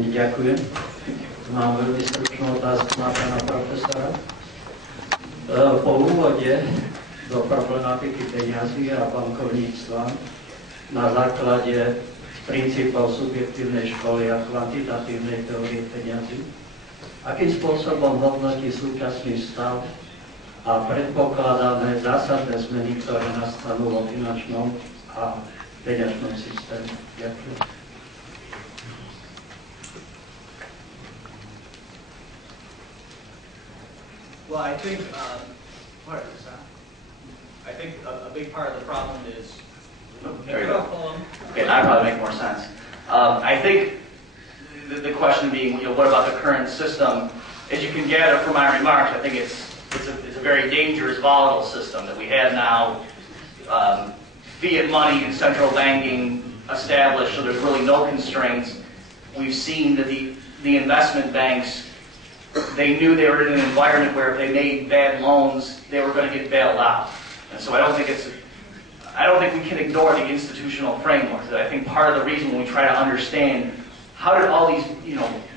Ďakujem. Mám veľmi stručnú otázku na pána profesora. Po úvode do problematiky peňazí a bankovníctva na základe princípov subjektívnej školy a kvantitatívnej teórie peňazí, akým spôsobom hodnotí súčasný stav a predpokladané zásadné zmeny, ktoré nastanú vo finančnom a peňažnom systéme. Ďakujem. Well, I think a big part of the problem is. There you go. Okay, now probably make more sense. I think the question being, what about the current system? As you can gather from my remarks, I think it's a very dangerous, volatile system that we have now. Fiat money and central banking established, so there's really no constraints. We've seen that the investment banks, they knew they were in an environment where if they made bad loans, they were going to get bailed out. And so I don't think we can ignore the institutional framework. I think part of the reason when we try to understand how did all these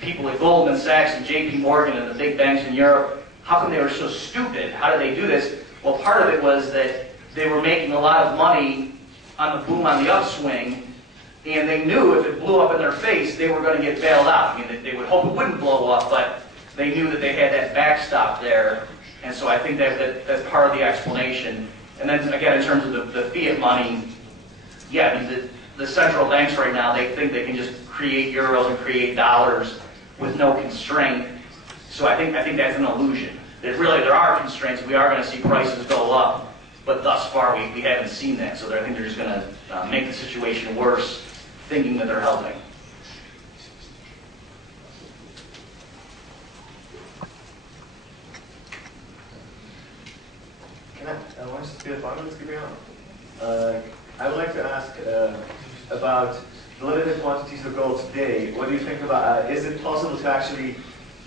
people at Goldman Sachs and JP Morgan and the big banks in Europe, how come they were so stupid? How did they do this? Well, part of it was that they were making a lot of money on the boom on the upswing, and they knew if it blew up in their face, they were going to get bailed out. I mean, they would hope it wouldn't blow up, but they knew that they had that backstop there, and so I think that's part of the explanation. And then again, in terms of the fiat money, yeah, I mean, the central banks right now, they think they can just create euros and create dollars with no constraint. So I think that's an illusion. That really there are constraints. We are going to see prices go up, but thus far we haven't seen that. So I think they're just going to make the situation worse, thinking that they're helping. I want to be a finalist, I would like to ask about the limited quantities of gold today. What do you think about, is it possible to actually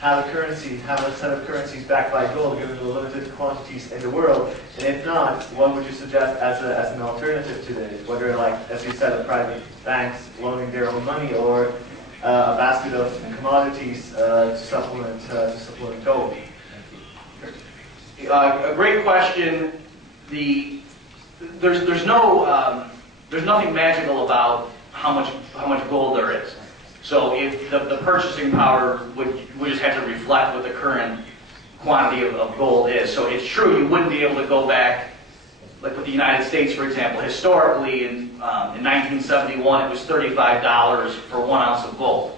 have a set of currencies backed by gold given the limited quantities in the world? And if not, what would you suggest as an alternative to this? Whether, like, as you said, the private banks loaning their own money, or a basket of commodities to supplement gold? A great question. There's nothing magical about how much gold there is. So if the purchasing power would just have to reflect what the current quantity of gold is. So it's true you wouldn't be able to go back, like with the United States, for example. Historically, in 1971, it was $35 for 1 ounce of gold.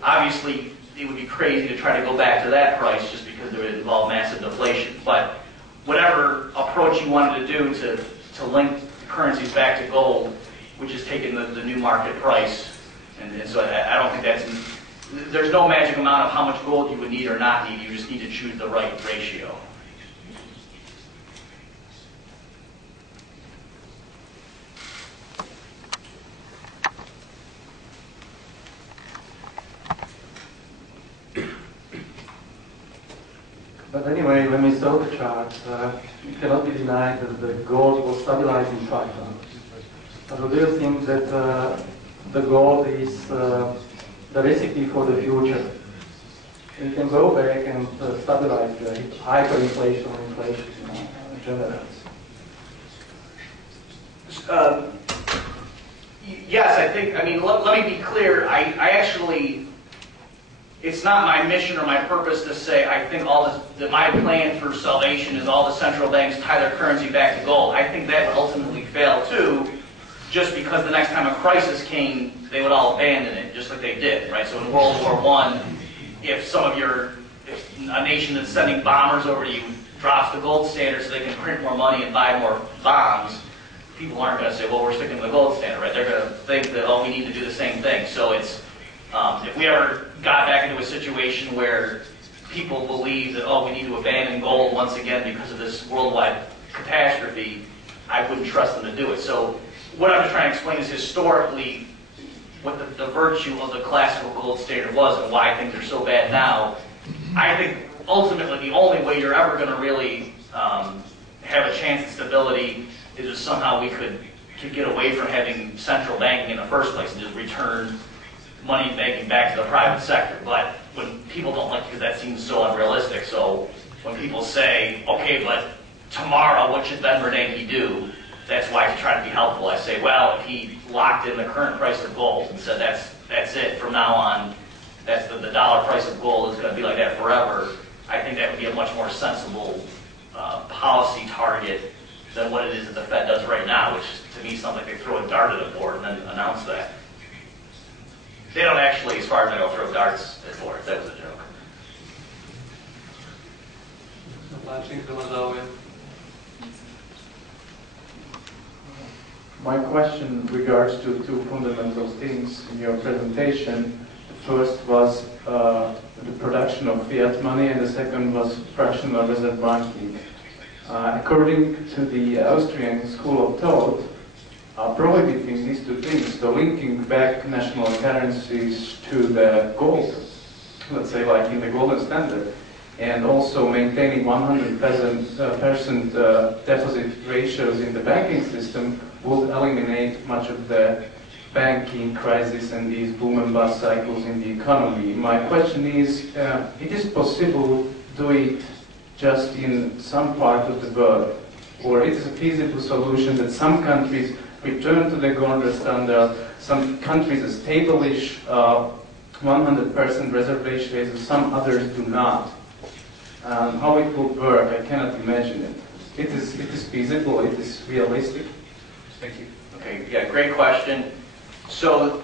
Obviously, it would be crazy to try to go back to that price just because it would involve massive deflation. But whatever approach you wanted to do to link the currencies back to gold, which is taking the new market price, and so I don't think there's no magic amount of how much gold you would need or not need. You just need to choose the right ratio. But anyway, when we saw the chart, it cannot be denied that the gold was stabilizing price. So do you think that the gold is the recipe for the future? We can go back and stabilize the hyperinflation or inflation in general. Yes, I mean, let me be clear. I actually, it's not my mission or my purpose to say I think that my plan for salvation is all the central banks tie their currency back to gold. I think that would ultimately fail too, just because the next time a crisis came, they would all abandon it, just like they did, right? So in World War I, if a nation that's sending bombers over to you drops the gold standard so they can print more money and buy more bombs, people aren't going to say, well, we're sticking to the gold standard, right? They're going to think that, oh, we need to do the same thing. So it's, if we ever got back into a situation where people believe that, oh, we need to abandon gold once again because of this worldwide catastrophe, I wouldn't trust them to do it. So what I'm just trying to explain is historically what the virtue of the classical gold standard was and why things are so bad now. I think ultimately the only way you're ever going to really have a chance at stability is if somehow we could get away from having central banking in the first place and just return money making back to the private sector. But when people don't like it because that seems so unrealistic, so when people say, okay, but tomorrow what should Ben Bernanke do? That's why to try to be helpful. I say, well, if he locked in the current price of gold and said that's it from now on, that's the dollar price of gold is going to be like that forever, I think that would be a much more sensible policy target than what it is that the Fed does right now, which to me sounds like they throw a dart at a board and then announce that. They don't actually, as far as I know, throw darts at boards. That was a joke. My question regards to two fundamental things in your presentation. The first was the production of fiat money, and the second was fractional reserve banking. According to the Austrian school of thought, prohibiting these two things, so linking back national currencies to the gold, let's say like in the golden standard, and also maintaining 100% deposit ratios in the banking system would eliminate much of the banking crisis and these boom and bust cycles in the economy. My question is, it is possible to do it just in some part of the world, or it is a feasible solution that some countries return to the Gonda standard, some countries establish 100% reservation rates, some others do not. How it will work, I cannot imagine it. It is feasible, it is realistic. Thank you. Okay, yeah, great question. So,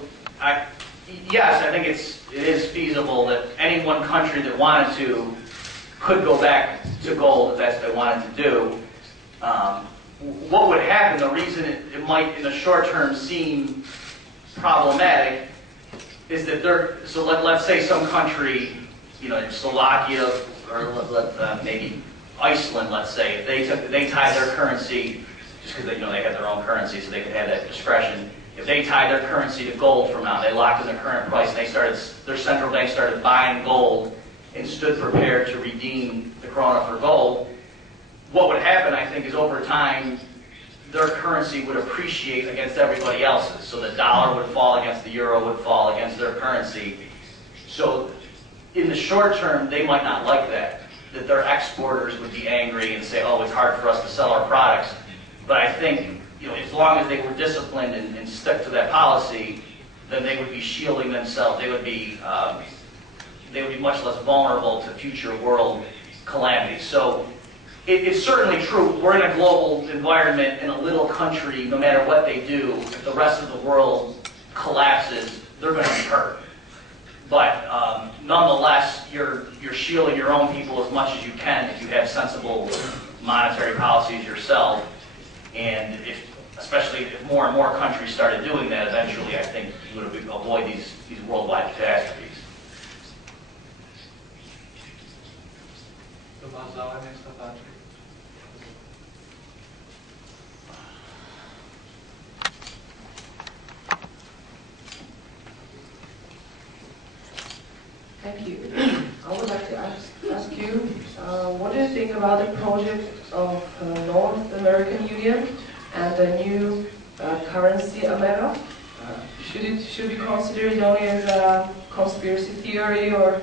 yes, I think it is feasible that any one country that wanted to could go back to gold if that's what they wanted to do. What would happen, the reason it might in the short term seem problematic is that so let's say some country, in Slovakia or maybe Iceland, let's say, if they tie their currency, just because they have their own currency so they could have that discretion, if they tied their currency to gold from now, they locked in their current price, and their central bank started buying gold and stood prepared to redeem the krona for gold, what would happen, I think, is over time, their currency would appreciate against everybody else's. So the dollar would fall against the euro, would fall against their currency. So in the short term, they might not like that their exporters would be angry and say, oh, it's hard for us to sell our products. But I think, as long as they were disciplined and stuck to that policy, then they would be shielding themselves. They would be much less vulnerable to future world calamities. So it's certainly true. We're in a global environment in a little country. No matter what they do, if the rest of the world collapses, they're going to be hurt. But nonetheless, you're shielding your own people as much as you can if you have sensible monetary policies yourself. And especially if more and more countries started doing that, eventually I think you would avoid these worldwide catastrophes. Thank you. I would like to ask you, what do you think about the project of North American Union and the new currency Amero? Should we consider it only as a conspiracy theory, or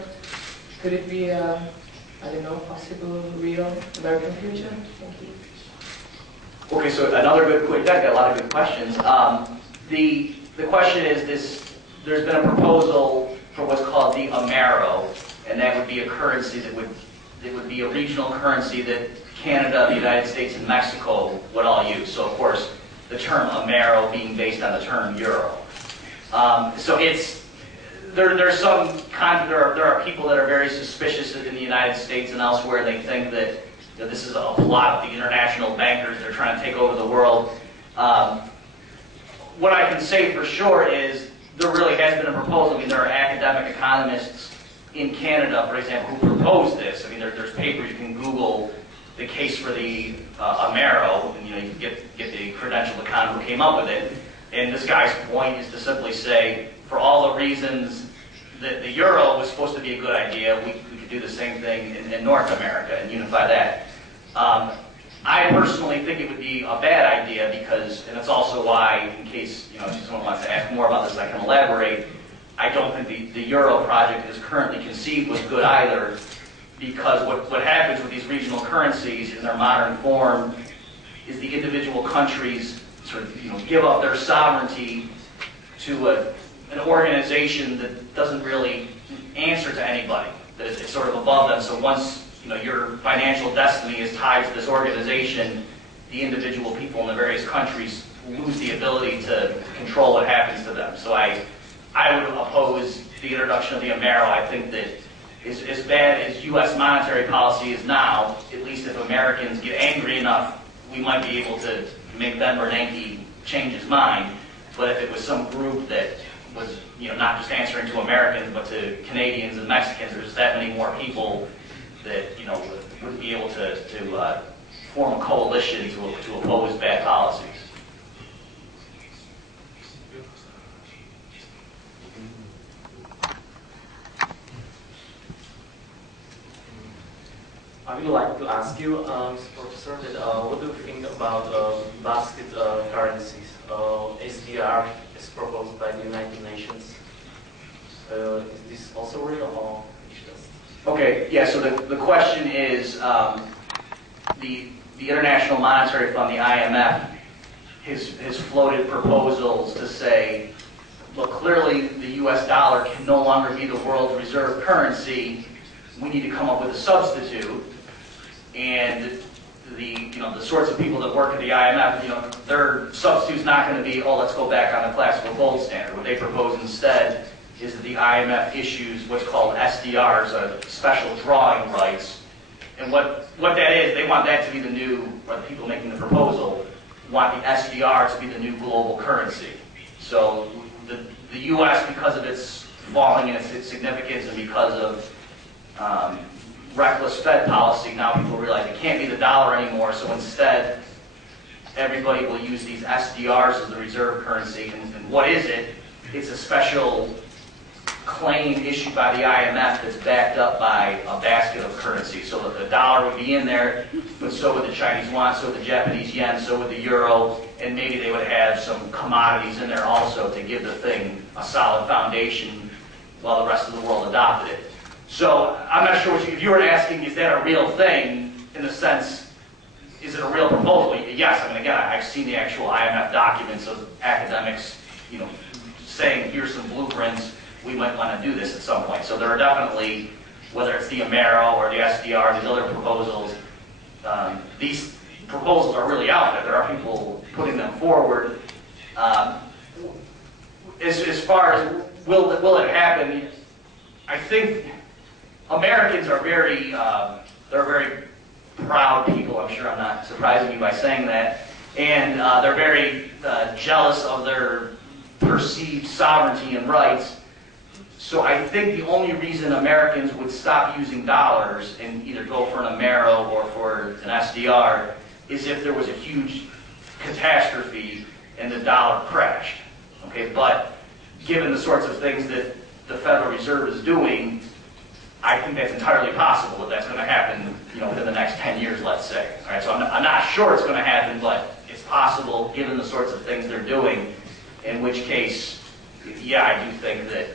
could it be I don't know, possible real American future? Thank you. Okay, so another good question. Got a lot of good questions. The question is this: there's been a proposal for what's called the Amero, and that would be a currency that would be a regional currency that Canada, the United States, and Mexico would all use. So of course, the term Amero being based on the term euro. So there are people that are very suspicious in the United States and elsewhere. They think that this is a plot of the international bankers. They're trying to take over the world. What I can say for sure is there really has been a proposal. I mean, there are academic economists in Canada, for example, who proposed this. I mean, there's papers you can Google the case for the Amero, and you can get the credentialed economist who came up with it. And this guy's point is to simply say, for all the reasons that the euro was supposed to be a good idea, we could do the same thing in North America and unify that. I personally think it would be a bad idea because, and that's also why, in case if someone wants to ask more about this, I can elaborate. I don't think the Euro project as currently conceived was good either, because what happens with these regional currencies in their modern form is the individual countries sort of give up their sovereignty to an organization that doesn't really answer to anybody, that it's sort of above them. So once your financial destiny is tied to this organization, the individual people in the various countries lose the ability to control what happens to them. So I would oppose the introduction of the Amero. I think that as bad as U.S. monetary policy is now, at least if Americans get angry enough, we might be able to make Ben Bernanke change his mind. But if it was some group that was not just answering to Americans, but to Canadians and Mexicans, there's that many more people that would be able to form a coalition to oppose bad policies. I would like to ask you, Mr. Professor, that what do you think about basket currencies? SDR is proposed by the United Nations. Is this also real or just? Okay, yeah, so the question is, the International Monetary Fund, the IMF, has floated proposals to say, look, clearly the US dollar can no longer be the world's reserve currency. We need to come up with a substitute. And the sorts of people that work at the IMF, their substitute's not going to be, let's go back on the classical gold standard. What they propose instead is that the IMF issues what's called SDRs, special drawing rights. And what that is, they want that to be the new, or the people making the proposal, want the SDR to be the new global currency. So the U.S., because of its falling in its significance and because of reckless Fed policy, now people realize it can't be the dollar anymore, so instead everybody will use these SDRs as the reserve currency. And what is it? It's a special claim issued by the IMF that's backed up by a basket of currency. So that the dollar would be in there, but so would the Chinese yuan, so would the Japanese yen, so would the euro, and maybe they would have some commodities in there also to give the thing a solid foundation while the rest of the world adopted it. So I'm not sure if you were asking, is that a real thing in the sense, is it a real proposal? Yes, I mean, again, I've seen the actual IMF documents of academics, saying here's some blueprints, we might want to do this at some point. So there are definitely, whether it's the Amero or the SDR, these other proposals, these proposals are really out there. There are people putting them forward. As far as will it happen, I think Americans are they're very proud people. I'm sure I'm not surprising you by saying that. And they're very jealous of their perceived sovereignty and rights. So I think the only reason Americans would stop using dollars and either go for an Amero or for an SDR is if there was a huge catastrophe and the dollar crashed. Okay, but given the sorts of things that the Federal Reserve is doing, I think that's entirely possible that that's going to happen, within the next 10 years, let's say. All right, so I'm not sure it's going to happen, but it's possible given the sorts of things they're doing. In which case, yeah, I do think that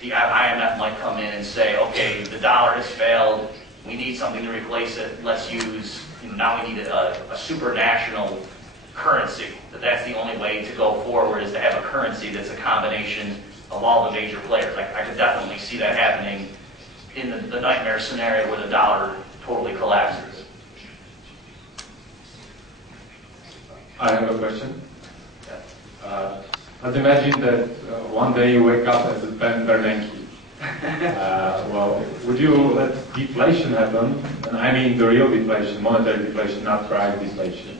the IMF might come in and say, okay, the dollar has failed. We need something to replace it. Let's use. Now we need a supranational currency. That's the only way to go forward, is to have a currency that's a combination of all the major players. I could definitely see that happening in the nightmare scenario where the dollar totally collapses. I have a question. Let's imagine that one day you wake up as a Ben Bernanke. Well, would you let deflation happen? And I mean the real deflation, monetary deflation, not price deflation.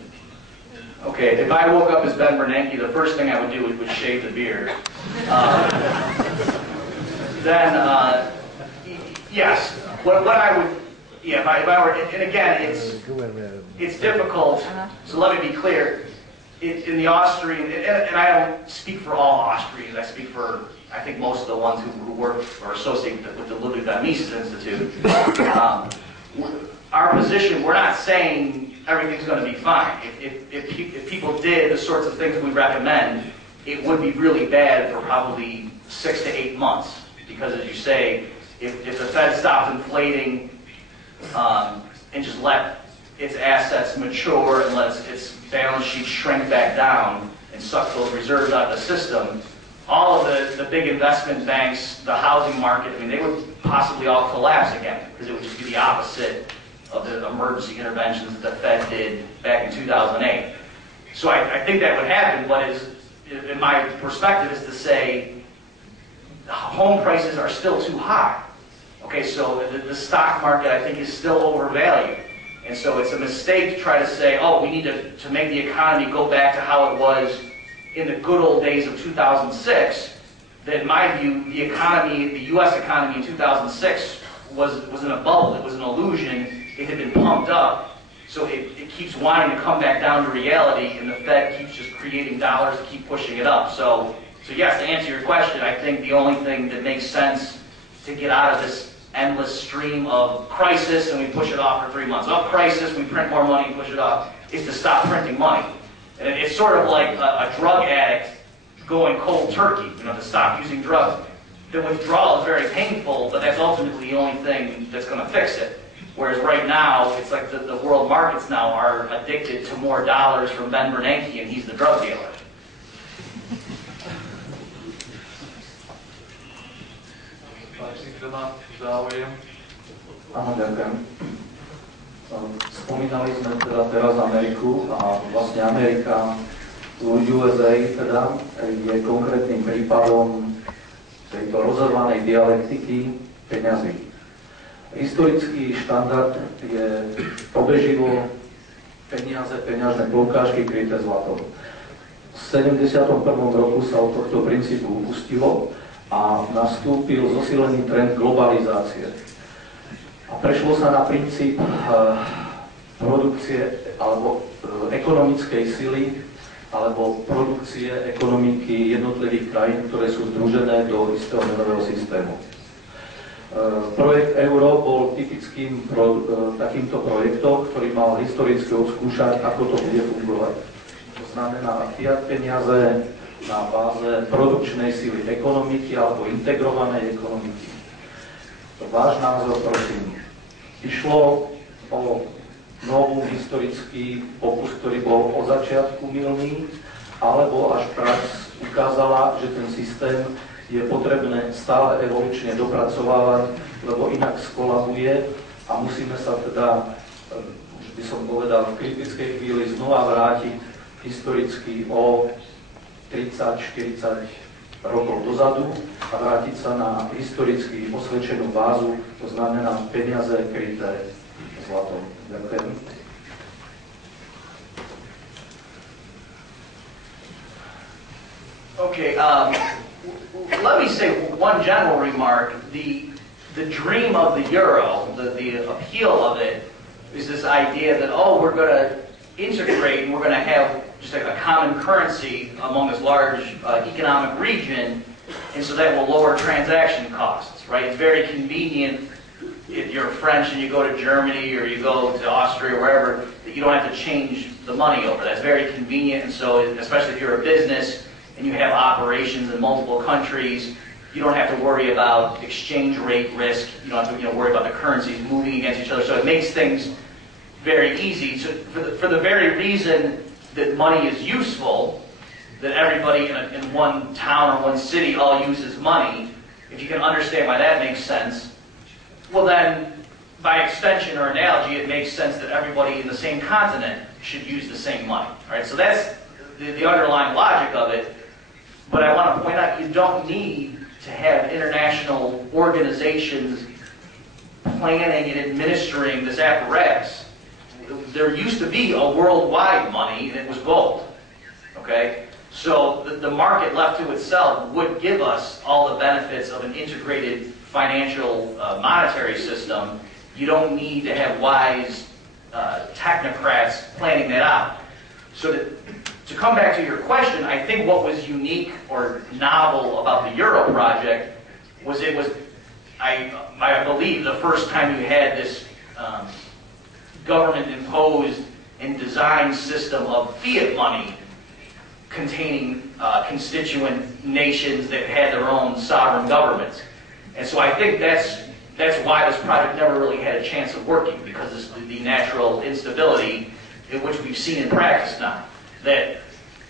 Okay, if I woke up as Ben Bernanke, the first thing I would do would shave the beard. Then, yes, what I would, yeah, if I were, and again, it's difficult. So let me be clear. In the Austrian, and I don't speak for all Austrians. I speak for, I think, most of the ones who work or associate with the Ludwig von Mises Institute. Our position, we're not saying everything's going to be fine. If people did the sorts of things we recommend, it would be really bad for probably 6 to 8 months. Because as you say, if the Fed stopped inflating and just let its assets mature and let its balance sheet shrink back down and suck those reserves out of the system, all of the big investment banks, the housing market, I mean, they would possibly all collapse again, because it would just be the opposite of the emergency interventions that the Fed did back in 2008. So I think that would happen. What is, in my perspective, is to say home prices are still too high. Okay, so the stock market, I think, is still overvalued. And so it's a mistake to try to say, oh, we need to make the economy go back to how it was in the good old days of 2006. That in my view, the economy, the U.S. economy in 2006 was in a bubble. It was an illusion. It had been pumped up. So it keeps wanting to come back down to reality, and the Fed keeps just creating dollars to keep pushing it up. So yes, to answer your question, I think the only thing that makes sense to get out of this endless stream of crisis, and we push it off for 3 months. Of crisis, we print more money and push it off, is to stop printing money. And it's sort of like a drug addict going cold turkey, to stop using drugs. The withdrawal is very painful, but that's ultimately the only thing that's going to fix it. Whereas right now, it's like the world markets now are addicted to more dollars from Ben Bernanke, and he's the drug dealer. Áno, ďakujem. Spomínali sme teda teraz Ameriku a vlastne Amerika, USA teda, je konkrétnym prípadom tejto rozorvanej dialektiky peňazí. Historický štandard je pobeživo peniaze, peňažné poukážky kryté zlatom. V 71. roku sa od tohto princípu upustilo a nastúpil zosilený trend globalizácie. A prešlo sa na princíp produkcie alebo ekonomickej sily alebo produkcie ekonomiky jednotlivých krajín, ktoré sú združené do istého menového systému. Projekt Euro bol typickým takýmto projektom, ktorý mal historicky odskúšať, ako to bude fungovať. To znamená fiat peniaze na báze produkčnej sily ekonomiky alebo integrovanej ekonomiky. Váš názor, prosím. Išlo o nový historický pokus, ktorý bol od začiatku mylný, alebo až prax ukázala, že ten systém je potrebné stále evolučne dopracovávať, lebo inak skolabuje a musíme sa teda, už by som povedal, v kritickej chvíli znova vrátiť historicky o 30-40 rokov dozadu a vrátiť sa na historicky osvedčenú bázu, to znamená peniaze kryté zlatom. Ďakujem. Okay, let me say one general remark. The dream of the euro, the appeal of it, is this idea that, oh, we're going to integrate and we're going to have just like a common currency among this large economic region, and so that will lower transaction costs, right? It's very convenient if you're French and you go to Germany or you go to Austria or wherever, that you don't have to change the money over. That's very convenient, and so especially if you're a business and you have operations in multiple countries, you don't have to worry about exchange rate risk. You don't have to worry about the currencies moving against each other. So it makes things very easy. So for the very reason that money is useful, that everybody in one town or one city all uses money, if you can understand why that makes sense, well then, by extension or analogy, it makes sense that everybody in the same continent should use the same money. Right? So that's the underlying logic of it. But I want to point out, you don't need to have international organizations planning and administering this apparatus. There used to be a worldwide money, and it was gold. Okay? So the market left to itself would give us all the benefits of an integrated financial monetary system. You don't need to have wise technocrats planning that out. So to come back to your question, I think what was unique or novel about the Euro project was I believe, the first time you had this government-imposed and designed system of fiat money containing constituent nations that had their own sovereign governments. And so I think that's why this project never really had a chance of working, because of the natural instability in which we've seen in practice now. That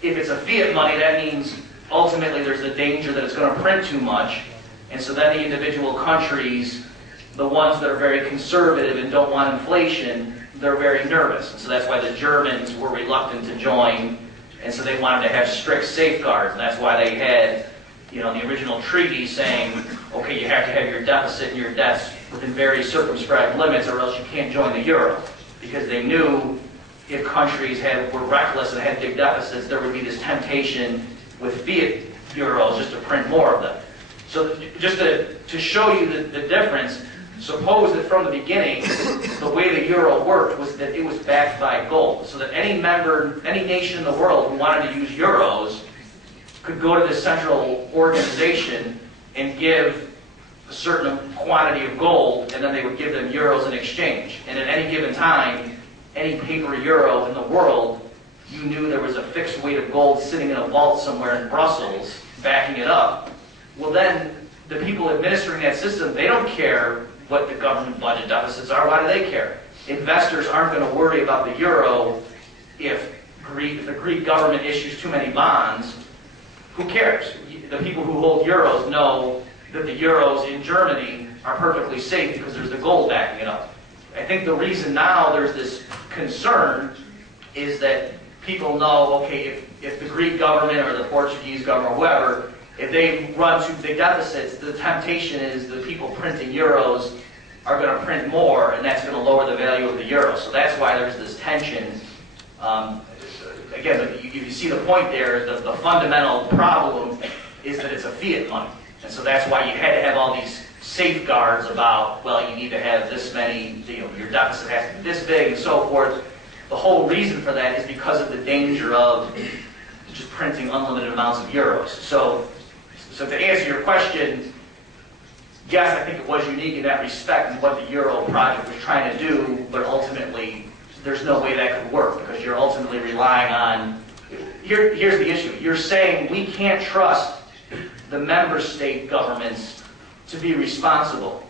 if it's a fiat money, that means ultimately there's a danger that it's going to print too much, and so then the individual countries, the ones that are very conservative and don't want inflation, they're very nervous. And so that's why the Germans were reluctant to join, and so they wanted to have strict safeguards, and that's why they had, you know, the original treaty saying, okay, you have to have your deficit and your debts within very circumscribed limits, or else you can't join the euro, because they knew if countries were reckless and had big deficits, there would be this temptation with fiat euros just to print more of them. So just to show you the difference, suppose that from the beginning, the way the euro worked was that it was backed by gold, so that any member, any nation in the world who wanted to use euros could go to this central organization and give a certain quantity of gold, and then they would give them euros in exchange. And at any given time, any paper euro in the world, you knew there was a fixed weight of gold sitting in a vault somewhere in Brussels, backing it up. Well then, the people administering that system, they don't care what the government budget deficits are. Why do they care? Investors aren't going to worry about the euro if the Greek government issues too many bonds. Who cares? The people who hold euros know that the euros in Germany are perfectly safe because there's the gold backing it up. I think the reason now there's this concern is that people know, okay, if the Greek government or the Portuguese government or whoever, if they run too big deficits, the temptation is the people printing euros are going to print more, and that's going to lower the value of the euro. So that's why there's this tension. Again, you see the point there, the fundamental problem is that it's a fiat money. And so that's why you had to have all these safeguards about, well, you need to have this many, your deficit has to be this big and so forth. The whole reason for that is because of the danger of just printing unlimited amounts of euros. So to answer your question, yes, I think it was unique in that respect and what the euro project was trying to do, but ultimately there's no way that could work because you're ultimately relying on, here's the issue, you're saying we can't trust the member state governments to be responsible.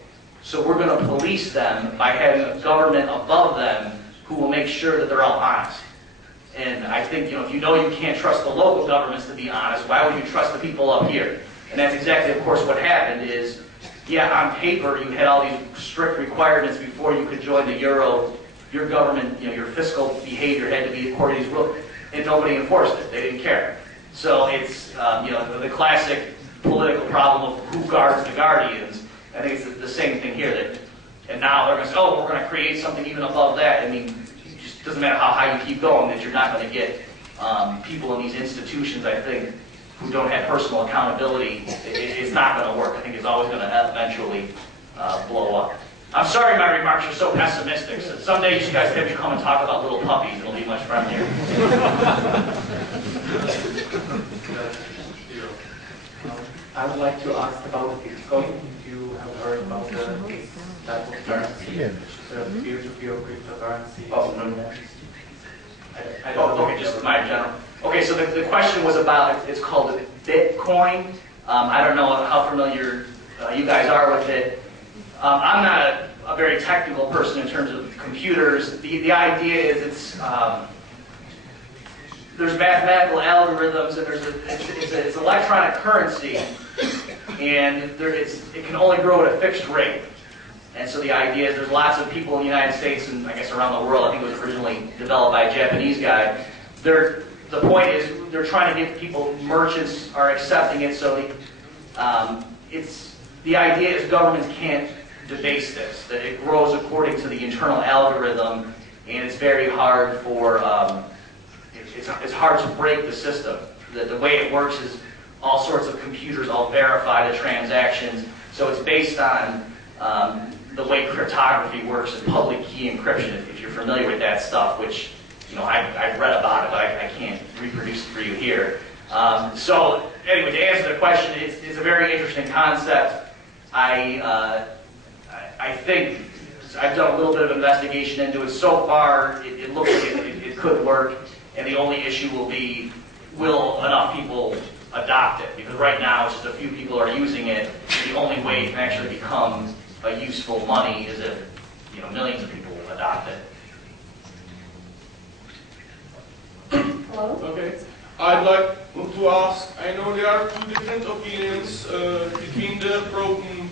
So we're going to police them by having a government above them who will make sure that they're all honest. And I think, if you know you can't trust the local governments to be honest, why would you trust the people up here? And that's exactly, of course, what happened is, yeah, on paper you had all these strict requirements before you could join the euro. Your government, your fiscal behavior had to be according to these rules, and nobody enforced it. They didn't care. So it's, the classic political problem of who guards the guardians. I think it's the same thing here. And now they're going to say, oh, we're going to create something even above that. I mean, it just doesn't matter how high you keep going, that you're not going to get people in these institutions, I think, who don't have personal accountability. It's not going to work. I think it's always going to eventually blow up. I'm sorry my remarks are so pessimistic. So someday you guys have me come and talk about little puppies. It'll be much friendlier. I would like to ask about Bitcoin. You have heard about this type of currency, the peer-to-peer cryptocurrency. Oh, no. Okay, just my general. Okay, so the question was about, it's called Bitcoin. I don't know how familiar you guys are with it. I'm not a very technical person in terms of computers. The idea is there's mathematical algorithms, and it's electronic currency, and it can only grow at a fixed rate. And so the idea is there's lots of people in the United States and I guess around the world. I think it was originally developed by a Japanese guy. The point is they're trying to get people, merchants are accepting it. So the idea is governments can't debase this, that it grows according to the internal algorithm, and it's very hard for it's hard to break the system. The way it works is all sorts of computers all verify the transactions. So it's based on the way cryptography works and public key encryption, if you're familiar with that stuff, which I've read about it, but I can't reproduce it for you here. So anyway, to answer the question, it's a very interesting concept. I think I've done a little bit of investigation into it. So far, it looks like it could work, and the only issue will be will enough people adopt it? Because right now, just a few people are using it. The only way it can actually become a useful money is if millions of people adopt it. Hello? Okay. I'd like to ask, I know there are two different opinions between the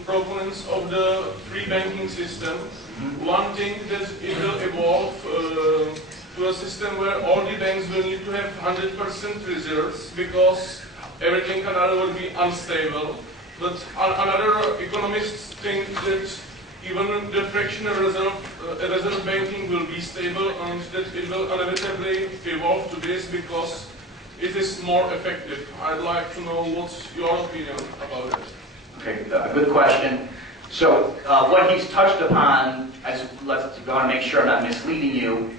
proponents of the free banking system. One thinks that it will evolve to a system where all the banks will need to have 100% reserves because everything can otherwise be unstable. But another economists think that even the fractional reserve banking will be stable and that it will inevitably evolve to this because it is more effective. I'd like to know what's your opinion about it. Okay, good question. So what he's touched upon, I want to make sure I'm not misleading you.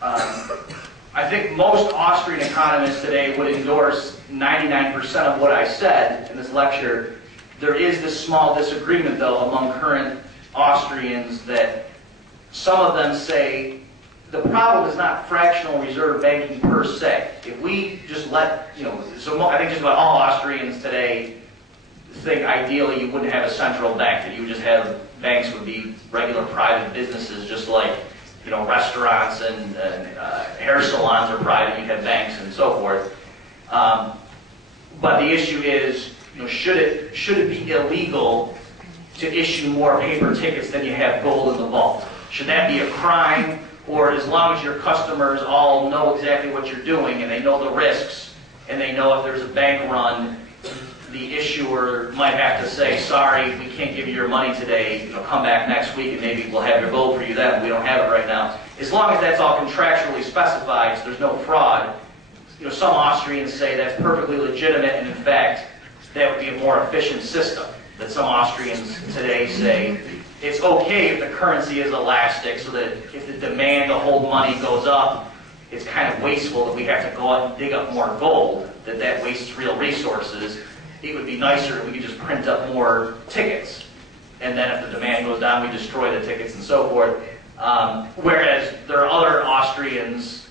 I think most Austrian economists today would endorse 99% of what I said in this lecture. There is this small disagreement, though, among current Austrians that some of them say the problem is not fractional reserve banking per se. If we just let, so I think just about all Austrians today think ideally you wouldn't have a central bank, that you would just have banks would be regular private businesses, just like restaurants and hair salons are private, you'd have banks and so forth. But the issue is, should it be illegal to issue more paper tickets than you have gold in the vault? Should that be a crime? Or as long as your customers all know exactly what you're doing and they know the risks and they know if there's a bank run, the issuer might have to say, sorry, we can't give you your money today, come back next week and maybe we'll have your gold for you then. We don't have it right now. As long as that's all contractually specified, so there's no fraud, some Austrians say that's perfectly legitimate, and in fact, that would be a more efficient system. That some Austrians today say it's okay if the currency is elastic, so that if the demand to hold money goes up, it's kind of wasteful that we have to go out and dig up more gold, that wastes real resources. It would be nicer if we could just print up more tickets, and then if the demand goes down, we destroy the tickets and so forth. Whereas there are other Austrians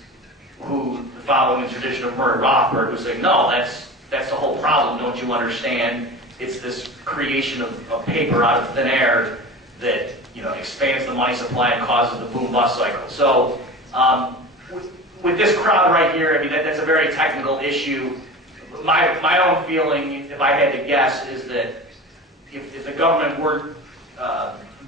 who, following the tradition of Murray Rothbard, who say, no, that's the whole problem, don't you understand? It's this creation of paper out of thin air that expands the money supply and causes the boom-bust cycle. So with this crowd right here, I mean, that's a very technical issue. My own feeling, if I had to guess, is that if the government were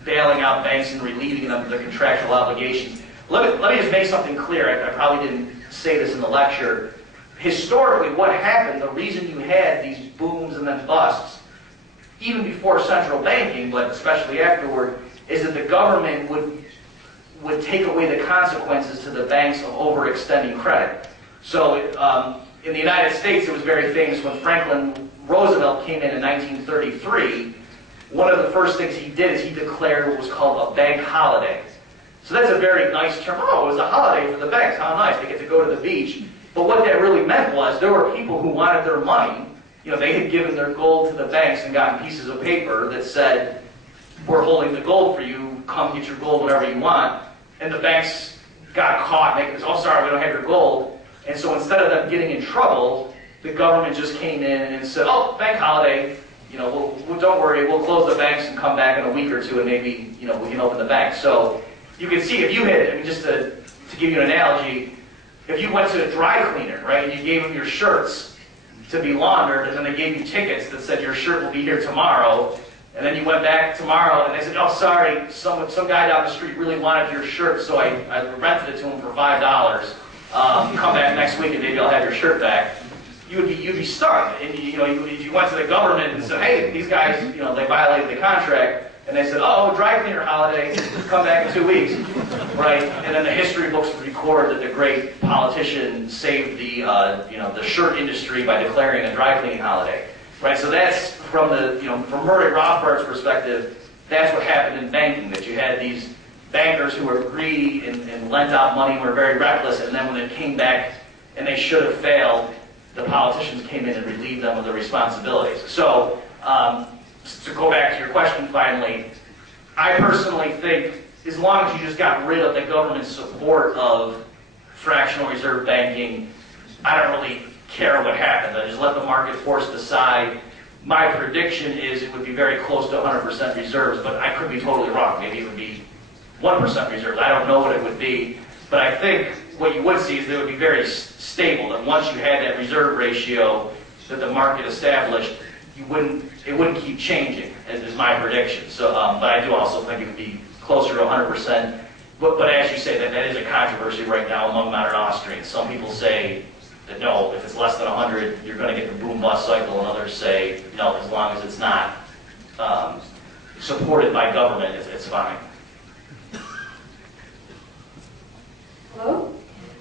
bailing out banks and relieving them of their contractual obligations, let me just make something clear. I probably didn't say this in the lecture. Historically, what happened, the reason you had these booms and then busts, even before central banking, but especially afterward, is that the government would take away the consequences to the banks of overextending credit. So in the United States, it was very famous when Franklin Roosevelt came in 1933. One of the first things he did is he declared what was called a bank holiday. So that's a very nice term. Oh, it was a holiday for the banks. How nice. They get to go to the beach. But what that really meant was there were people who wanted their money. They had given their gold to the banks and gotten pieces of paper that said, we're holding the gold for you. Come get your gold whenever you want. And the banks got caught. And they said, oh, sorry, we don't have your gold. And so instead of them getting in trouble, the government just came in and said, oh, bank holiday. Don't worry, we'll close the banks and come back in a week or two and maybe, we can open the bank. So you can see if you had, just to give you an analogy, if you went to a dry cleaner, right, and you gave them your shirts to be laundered, and then they gave you tickets that said your shirt will be here tomorrow, and then you went back tomorrow and they said, oh, sorry, some guy down the street really wanted your shirt, so I rented it to him for $5. Come back next week and maybe I'll have your shirt back. You'd be stuck. And if you went to the government and said, hey, these guys, they violated the contract, and they said, oh, dry cleaner holiday, come back in 2 weeks, right? And then the history books would record that the great politician saved the shirt industry by declaring a dry cleaning holiday, right? So that's from from Murray Rothbard's perspective, that's what happened in banking, that you had these bankers who were greedy and lent out money and were very reckless, and then when it came back and they should have failed, the politicians came in and relieved them of their responsibilities. So, to go back to your question finally, I personally think as long as you just got rid of the government's support of fractional reserve banking, I don't really care what happens. I just let the market force decide. My prediction is it would be very close to 100% reserves, but I could be totally wrong. Maybe it would be 1% reserves. I don't know what it would be, but I think what you would see is they would be very stable. That once you had that reserve ratio that the market established, it wouldn't keep changing. Is my prediction. So, but I do also think it would be closer to 100%. But as you say, that is a controversy right now among modern Austrians. Some people say that no, if it's less than 100, you're going to get the boom-bust cycle, and others say no, as long as it's not supported by government, it's fine. Hello?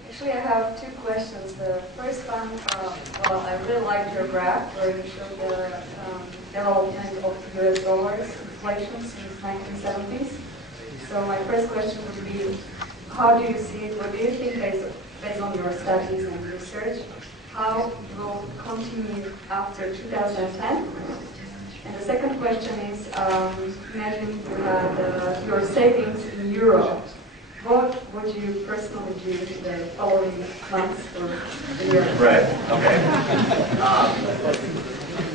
Actually, I have two questions. The first one, well, I really liked your graph where you showed the development of US dollars inflation since 1970s. So my first question would be, how do you see it? What do you think, based on your studies and research, how it will continue after 2010? And the second question is, imagine you had your savings in euro. What would you personally do in the following months or the year? Right, okay.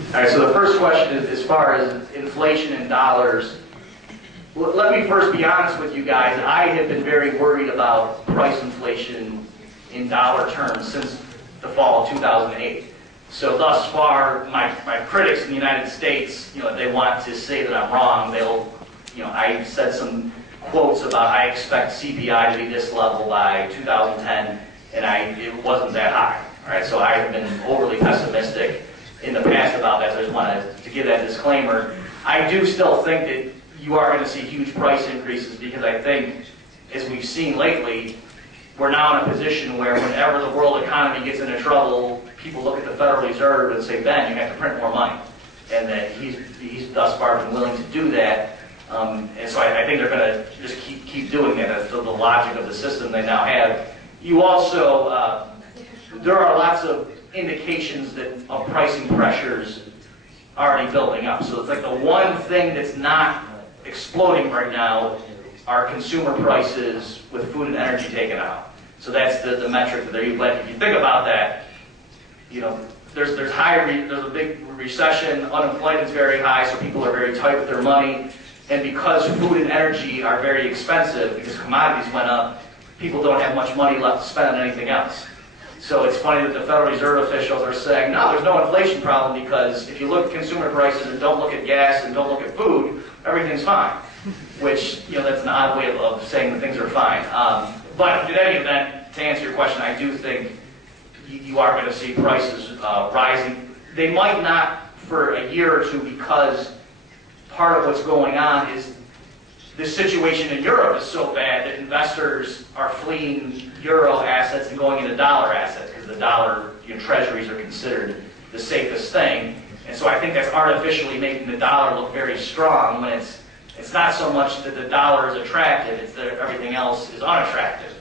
All right, so the first question is, as far as inflation in dollars, let me first be honest with you guys. I have been very worried about price inflation in dollar terms since the fall of 2008. So thus far, my critics in the United States, if they want to say that I'm wrong, they'll, I said some quotes about I expect CPI to be this level by 2010, and it wasn't that high. All right, so I have been overly pessimistic in the past about that. So I just wanted to give that disclaimer. I do still think that you are going to see huge price increases because I think, as we've seen lately, we're now in a position where whenever the world economy gets into trouble, people look at the Federal Reserve and say, Ben, you have to print more money. And that he's thus far been willing to do that. And so I think they're going to just keep doing that. That's the logic of the system they now have. You also, there are lots of indications that of pricing pressures already building up. So it's like the one thing that's not exploding right now are consumer prices with food and energy taken out. So that's the metric that they're using. But if you think about that, there's a big recession, unemployment's very high, so people are very tight with their money. And because food and energy are very expensive, because commodities went up, people don't have much money left to spend on anything else. So it's funny that the Federal Reserve officials are saying, no, there's no inflation problem because if you look at consumer prices and don't look at gas and don't look at food, everything's fine. Which, that's an odd way of saying that things are fine. But in any event, to answer your question, I do think you are going to see prices rising. They might not for a year or two because part of what's going on is the situation in Europe is so bad that investors are fleeing euro assets and going into dollar assets because the dollar treasuries are considered the safest thing. And so I think that's artificially making the dollar look very strong when it's not so much that the dollar is attractive, it's that everything else is unattractive.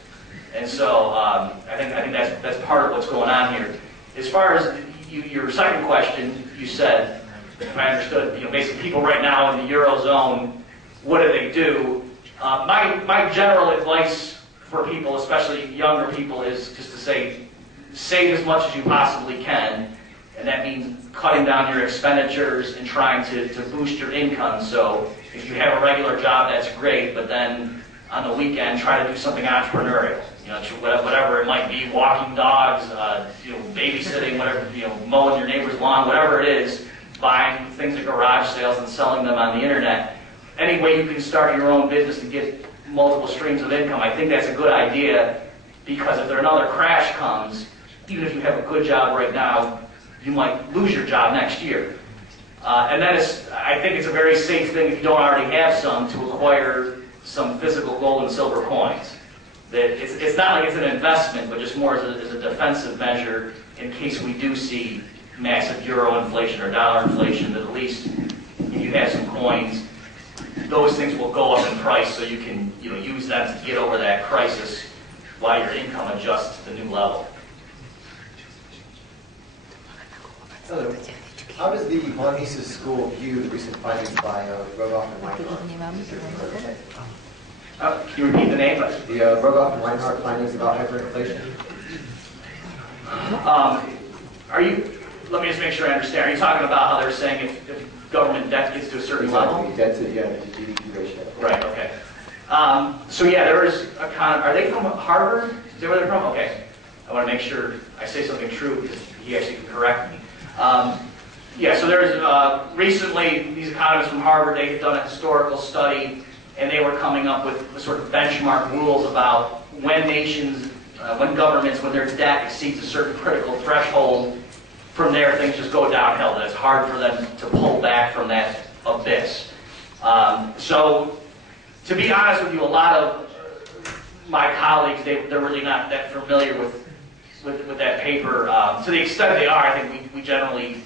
And so I think that's part of what's going on here. As far as your second question, you said, if I understood, basically people right now in the Eurozone, what do they do? My general advice for people, especially younger people, is just to say, save as much as you possibly can. And that means cutting down your expenditures and trying to boost your income. So if you have a regular job, that's great, but then on the weekend, try to do something entrepreneurial. Whatever it might be, walking dogs, babysitting, whatever, mowing your neighbor's lawn, whatever it is, buying things at garage sales and selling them on the internet. Any way you can start your own business to get multiple streams of income, I think that's a good idea, because if another crash comes, even if you have a good job right now, you might lose your job next year. And then I think it's a very safe thing if you don't already have some to acquire some physical gold and silver coins. That it's not like it's an investment, but just more as a defensive measure in case we do see massive euro inflation or dollar inflation, that at least if you have some coins, those things will go up in price so you can use them to get over that crisis while your income adjusts to the new level. Hello. How does the von Mises School view the recent findings by Rogoff and Reinhardt? Can you repeat the name? The Rogoff and Reinhardt findings about hyperinflation? Are you? Let me just make sure I understand. Are you talking about how they're saying if government debt gets to a certain level? That's it, yeah, the GDP ratio. Right. Okay. So yeah, there is a are they from Harvard? Is that where they're from? Okay. I want to make sure I say something true because he actually can correct me. Yeah. So there's recently these economists from Harvard. They had done a historical study, and they were coming up with sort of benchmark rules about when nations, when governments, when their debt exceeds a certain critical threshold. From there, things just go downhill. That it's hard for them to pull back from that abyss. So, to be honest with you, a lot of my colleagues, they're really not that familiar with that paper. To the extent they are, I think we generally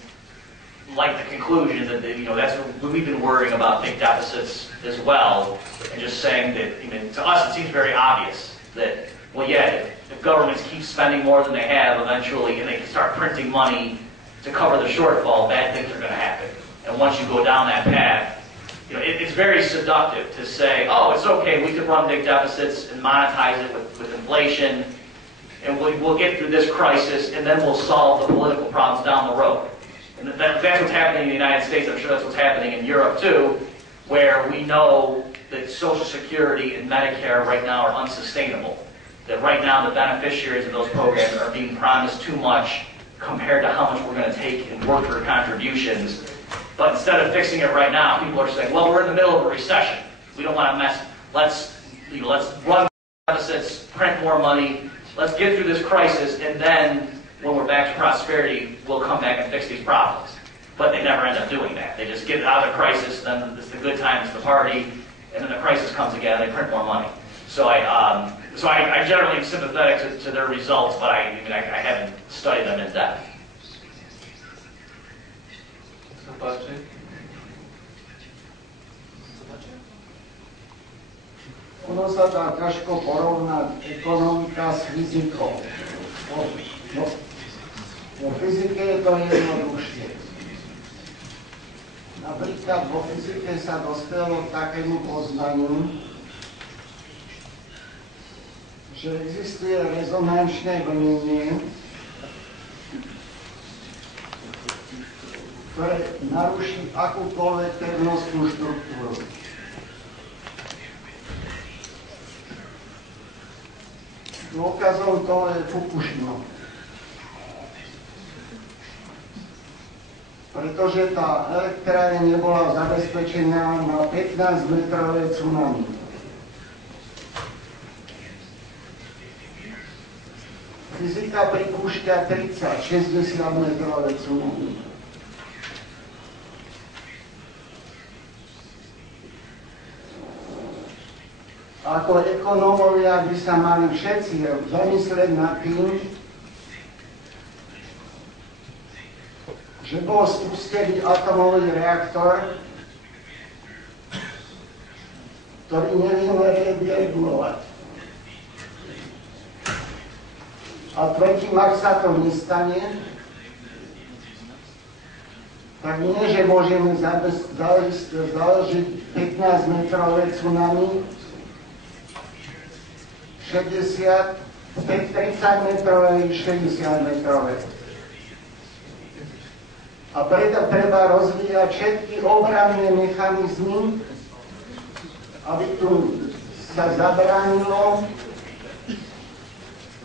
like the conclusion that that's what we've been worrying about, big deficits as well, and just saying that to us it seems very obvious that, well, yeah, if governments keep spending more than they have eventually, and they can start printing money to cover the shortfall, bad things are going to happen. And once you go down that path, it's very seductive to say, oh, it's okay, we can run big deficits and monetize it with inflation, and we'll get through this crisis, and then we'll solve the political problems down the road. And that's what's happening in the United States. I'm sure that's what's happening in Europe too, where we know that Social Security and Medicare right now are unsustainable. That right now the beneficiaries of those programs are being promised too much compared to how much we're going to take in worker contributions. But instead of fixing it right now, people are saying, well, we're in the middle of a recession. We don't want to mess. Let's run deficits, print more money. Let's get through this crisis, and then when we're back to prosperity, we'll come back and fix these problems. But they never end up doing that. They just get out of the crisis, then it's the good times, the party, and then the crisis comes again, and they print more money. So I generally am sympathetic to their results, but I haven't studied them in depth. Ono sa dá ťažko porovnať ekonomika s fyzikou. Vo fyzike je to jednoduchšie. Napríklad vo fyzike sa dospelo k takému poznaniu, že existuje rezonančné vlnenie, ktoré naruší akúkoľvek pevnostnú štruktúru. Dôkazom toho je Fukushima. Pretože tá elektrárne nebola zabezpečená na 15-metrové tsunami. Fyzika pripúšťa 30-60 metrové tsunami. Ako ekonómovia by sa mali všetci zamyslieť nad tým, že bol spustený atomový reaktor, ktorý nevieme regulovať. A tvrdím, ak sa to nestane, tak nie, že môžeme založiť 15-metrové tsunami, 30 metrové i 60 metrové. A preto treba rozvíjať všetky obranné mechanizmy, aby tu sa zabránilo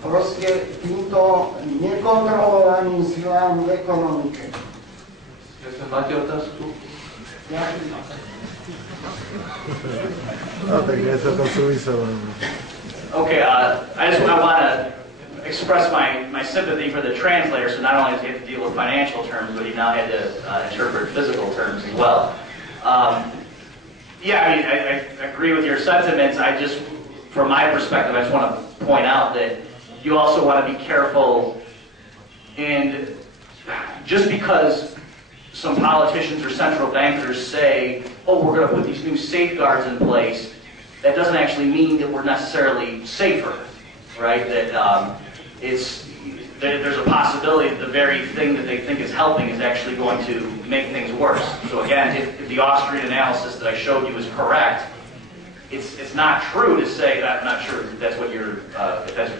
proste týmto nekontrolovaným silám v ekonomike. Máte otázku? No, tak nie sa to súviselo. Okay, I want to express my sympathy for the translator, so not only does he have to deal with financial terms, but he now had to interpret physical terms as well. Yeah, I mean, I agree with your sentiments. From my perspective, I just want to point out that you also want to be careful, and just because some politicians or central bankers say, oh, we're going to put these new safeguards in place, that doesn't actually mean that we're necessarily safer, right? That there's a possibility that the very thing that they think is helping is actually going to make things worse. So again, if the Austrian analysis that I showed you is correct, it's not true to say that. I'm not sure if that's what you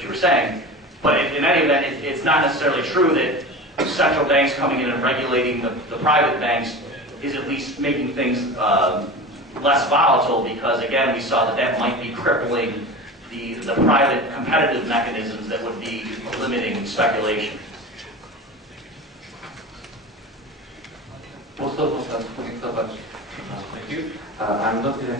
were saying, but in any event, it's not necessarily true that central banks coming in and regulating the private banks is at least making things less volatile, because again, we saw that might be crippling the private competitive mechanisms that would be limiting speculation. Thank you. I'm not an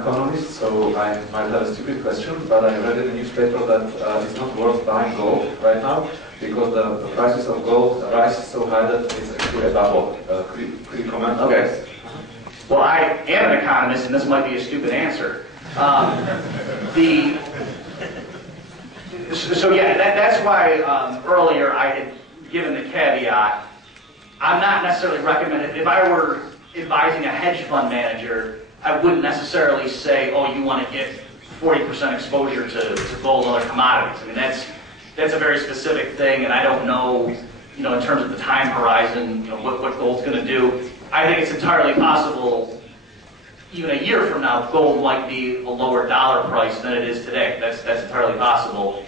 economist, so I might have a stupid question, but I read in the newspaper that it's not worth buying gold right now because the prices of gold rise so high that it's actually a bubble. Could you comment on Okay. this? Well, I am an economist, and this might be a stupid answer. So yeah, that's why earlier I had given the caveat. I'm not necessarily recommending, if I were advising a hedge fund manager, I wouldn't necessarily say, oh, you want to get 40% exposure to gold and other commodities. I mean, that's a very specific thing, and I don't know, in terms of the time horizon, what gold's going to do. I think it's entirely possible, even a year from now, gold might be a lower dollar price than it is today. That's entirely possible.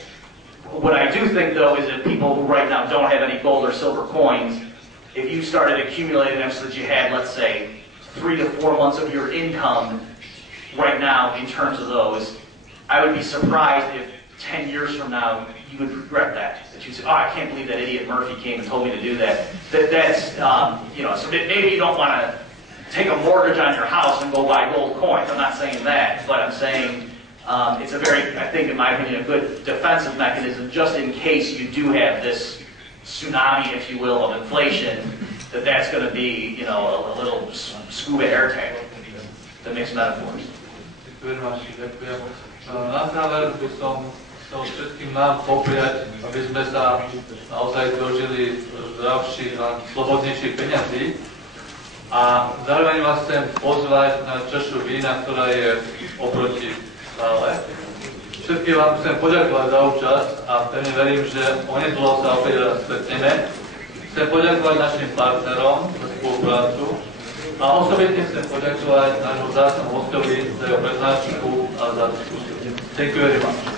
What I do think, though, is that people who right now don't have any gold or silver coins, if you started accumulating them so that you had, let's say, 3 to 4 months of your income right now in terms of those, I would be surprised if 10 years from now you would regret that. That you'd say, oh, I can't believe that idiot Murphy came and told me to do that. That's, so maybe you don't want to take a mortgage on your house and go buy gold coins. I'm not saying that, but I'm saying it's a very, I think in my opinion, a good defensive mechanism just in case you do have this tsunami, if you will, of inflation, that's going to be, a little scuba air tank to mix metaphors. Na záver by som chcel všetkým nám popriať, aby sme sa naozaj dožili zdravších a slobodnejších peňazí. A zároveň vás chcem pozvať na čašu vína, ktorá je oproti sále. Všetkým vám chcem poďakovať za účasť a pevne verím, že onedlho sa opäť raz stretneme. Chcem poďakovať našim partnerom za spoluprácu a osobitne chcem poďakovať nášmu vzácnemu hostovi za jeho prednášku a za diskusiu. Thank you very much.